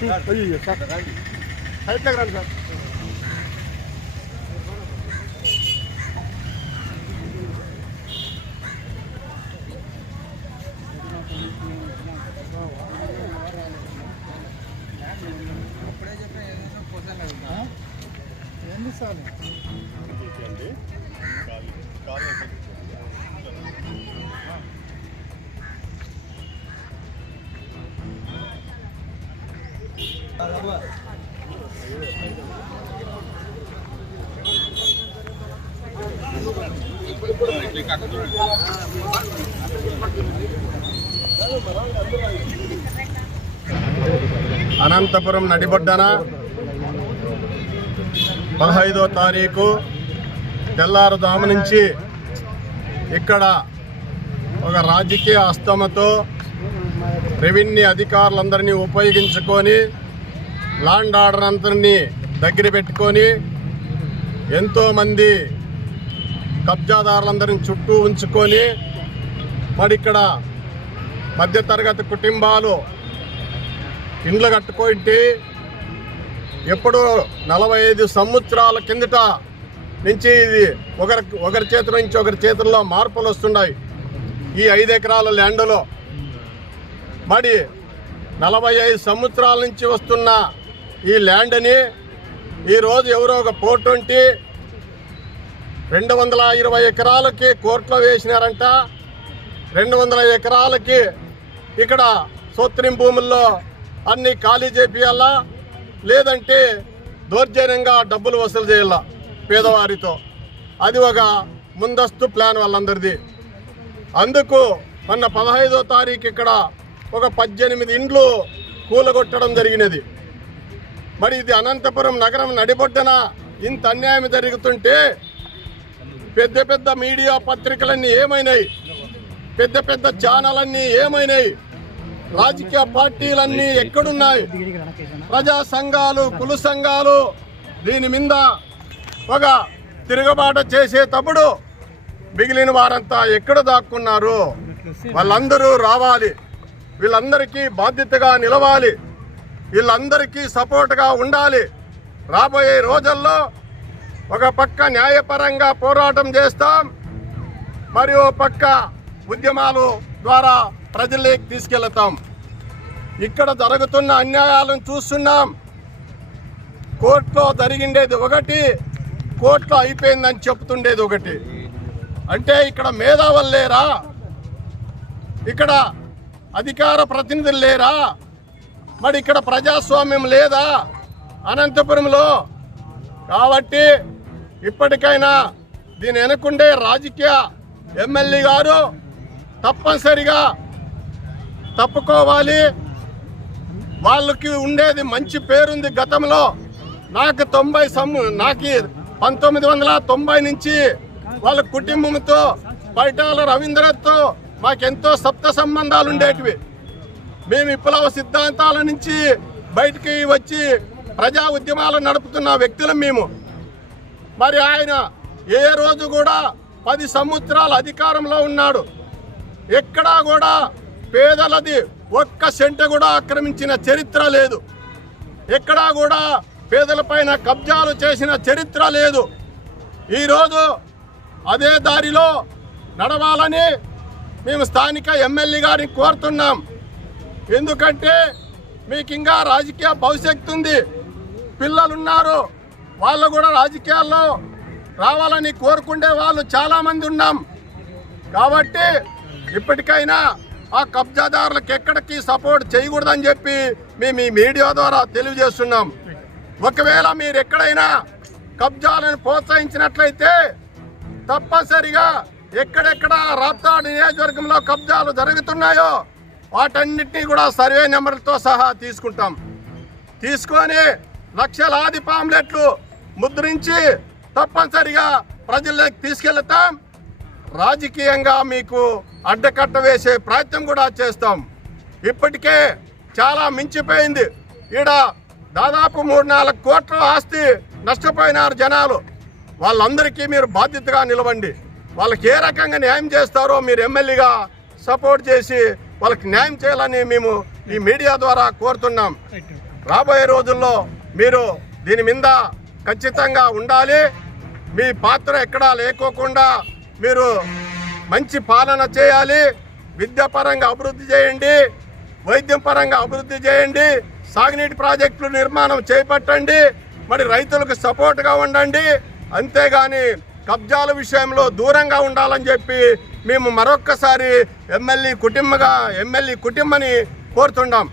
సైట్లోకి రండి సార్. అనంతపురం నడిబొడ్డన 15వ తారీఖు తెల్లారుజాము నుంచి ఇక్కడ ఒక రాజకీయ హస్తమతో రెవెన్యూ అధికారులందరినీ ఉపయోగించుకొని ల్యాండ్ ఆర్డర్ అందరినీ దగ్గర పెట్టుకొని ఎంతోమంది కబ్జాదారులందరినీ చుట్టూ ఉంచుకొని మరి ఇక్కడ మధ్యతరగతి కుటుంబాలు ఇండ్లు కట్టుకుంటే ఎప్పుడో 45 సంవత్సరాల కిందట నుంచి ఇది ఒకరి చేతుల నుంచి ఒకరి చేతుల్లో మార్పులు వస్తున్నాయి. ఈ 5 ఎకరాల ల్యాండ్లో మరి 45 సంవత్సరాల నుంచి వస్తున్న ఈ ల్యాండ్ని ఈరోజు ఎవరో ఒక పోర్టు 220 ఎకరాలకి కోర్టులో వేసినారంట. 200 ఎకరాలకి ఇక్కడ సోత్రిం భూముల్లో అన్ని ఖాళీ చేపియాలా, లేదంటే దౌర్జన్యంగా డబ్బులు వసూలు చేయాలా పేదవారితో. అది ఒక ముందస్తు ప్లాన్ వాళ్ళందరిది. అందుకు మొన్న 15వ తారీఖు ఇక్కడ ఒక 18 ఇండ్లు కూలగొట్టడం జరిగినది. మరి ఇది అనంతపురం నగరం నడిబొడ్డన ఇంత అన్యాయం జరుగుతుంటే పెద్ద పెద్ద మీడియా పత్రికలన్నీ ఏమైనాయి, పెద్ద పెద్ద ఛానళ్ళన్నీ ఏమైనాయి, రాజకీయ పార్టీలన్నీ ఎక్కడున్నాయి, ప్రజా సంఘాలు కుల సంఘాలు దీని మీద ఒక తిరుగుబాటు చేసేటప్పుడు మిగిలిన వారంతా ఎక్కడ దాక్కున్నారు? వాళ్ళందరూ రావాలి, వీళ్ళందరికీ బాధ్యతగా నిలవాలి, వీళ్ళందరికీ సపోర్ట్గా ఉండాలి. రాబోయే రోజుల్లో ఒక పక్క న్యాయపరంగా పోరాటం చేస్తాం, మరి ఓ పక్క ఉద్యమాలు ద్వారా ప్రజల్లోకి తీసుకెళ్తాం. ఇక్కడ జరుగుతున్న అన్యాయాలను చూస్తున్నాం. కోర్టులో జరిగిండేది ఒకటి, కోర్టులో అయిపోయిందని చెప్తుండేది ఒకటి. అంటే ఇక్కడ మేధావులు లేరా? ఇక్కడ అధికార ప్రతినిధులు లేరా? మరి ఇక్కడ ప్రజాస్వామ్యం లేదా అనంతపురంలో? కాబట్టి ఇప్పటికైనా దీని వెనుకుండే రాజకీయ ఎమ్మెల్యే గారు తప్పనిసరిగా తప్పుకోవాలి. వాళ్ళకి ఉండేది మంచి పేరుంది గతంలో. నాకు 1990 నుంచి వాళ్ళ కుటుంబంతో పైటాల రవీంద్రతో మాకెంతో సప్త సంబంధాలు ఉండేటివి. మేము విప్లవ సిద్ధాంతాల నుంచి బయటికి వచ్చి ప్రజా ఉద్యమాలు నడుపుతున్న వ్యక్తులం మేము. మరి ఆయన ఏ రోజు కూడా 10 సంవత్సరాల అధికారంలో ఉన్నాడు. ఎక్కడా కూడా పేదలది ఒక్క సెంట కూడా ఆక్రమించిన చరిత్ర లేదు. ఎక్కడా కూడా పేదలపైన కబ్జాలు చేసిన చరిత్ర లేదు. ఈరోజు అదే దారిలో నడవాలని మేము స్థానిక ఎమ్మెల్యే గారిని కోరుతున్నాం. ఎందుకంటే మీకు ఇంకా రాజకీయ భవిష్యత్తు ఉంది, పిల్లలున్నారు, వాళ్ళు కూడా రాజకీయాల్లో రావాలని కోరుకునే వాళ్ళు చాలామంది ఉన్నాం. కాబట్టి ఇప్పటికైనా ఆ కబ్జాదారులకు ఎక్కడికి సపోర్ట్ చేయకూడదని చెప్పి మేము ఈ మీడియా ద్వారా తెలియజేస్తున్నాం. ఒకవేళ మీరు ఎక్కడైనా కబ్జాలను ప్రోత్సహించినట్లయితే తప్పనిసరిగా ఎక్కడెక్కడ రాప్తాడు నియోజకవర్గంలో కబ్జాలు జరుగుతున్నాయో వాటన్నిటినీ కూడా సర్వే నెంబర్లతో సహా తీసుకుంటాం. తీసుకొని లక్షలాది పాంప్లెట్లు ముద్రించి తప్పనిసరిగా ప్రజల్లోకి తీసుకెళ్తాం. రాజకీయంగా మీకు అడ్డకట్ట వేసే ప్రయత్నం కూడా చేస్తాం. ఇప్పటికే చాలా మించిపోయింది. ఈడ దాదాపు 3-4 కోట్ల ఆస్తి నష్టపోయినారు జనాలు. వాళ్ళందరికీ మీరు బాధ్యతగా నిలవండి. వాళ్ళకి ఏ రకంగా న్యాయం చేస్తారో మీరు ఎమ్మెల్యేగా సపోర్ట్ చేసి వాళ్ళకి న్యాయం చేయాలని మేము ఈ మీడియా ద్వారా కోరుతున్నాం. రాబోయే రోజుల్లో మీరు దీని మీద ఖచ్చితంగా ఉండాలి. మీ పాత్ర ఎక్కడా లేకోకుండా మీరు మంచి పాలన చేయాలి. విద్యాపరంగా అభివృద్ధి చేయండి, వైద్యం పరంగా అభివృద్ధి చేయండి, సాగునీటి ప్రాజెక్టులు నిర్మాణం చేపట్టండి, మరి రైతులకు సపోర్ట్గా ఉండండి. అంతేగాని కబ్జాల విషయంలో దూరంగా ఉండాలని చెప్పి మేము మరొక్కసారి ఎమ్మెల్యే కుటుంబని కోరుతున్నాం.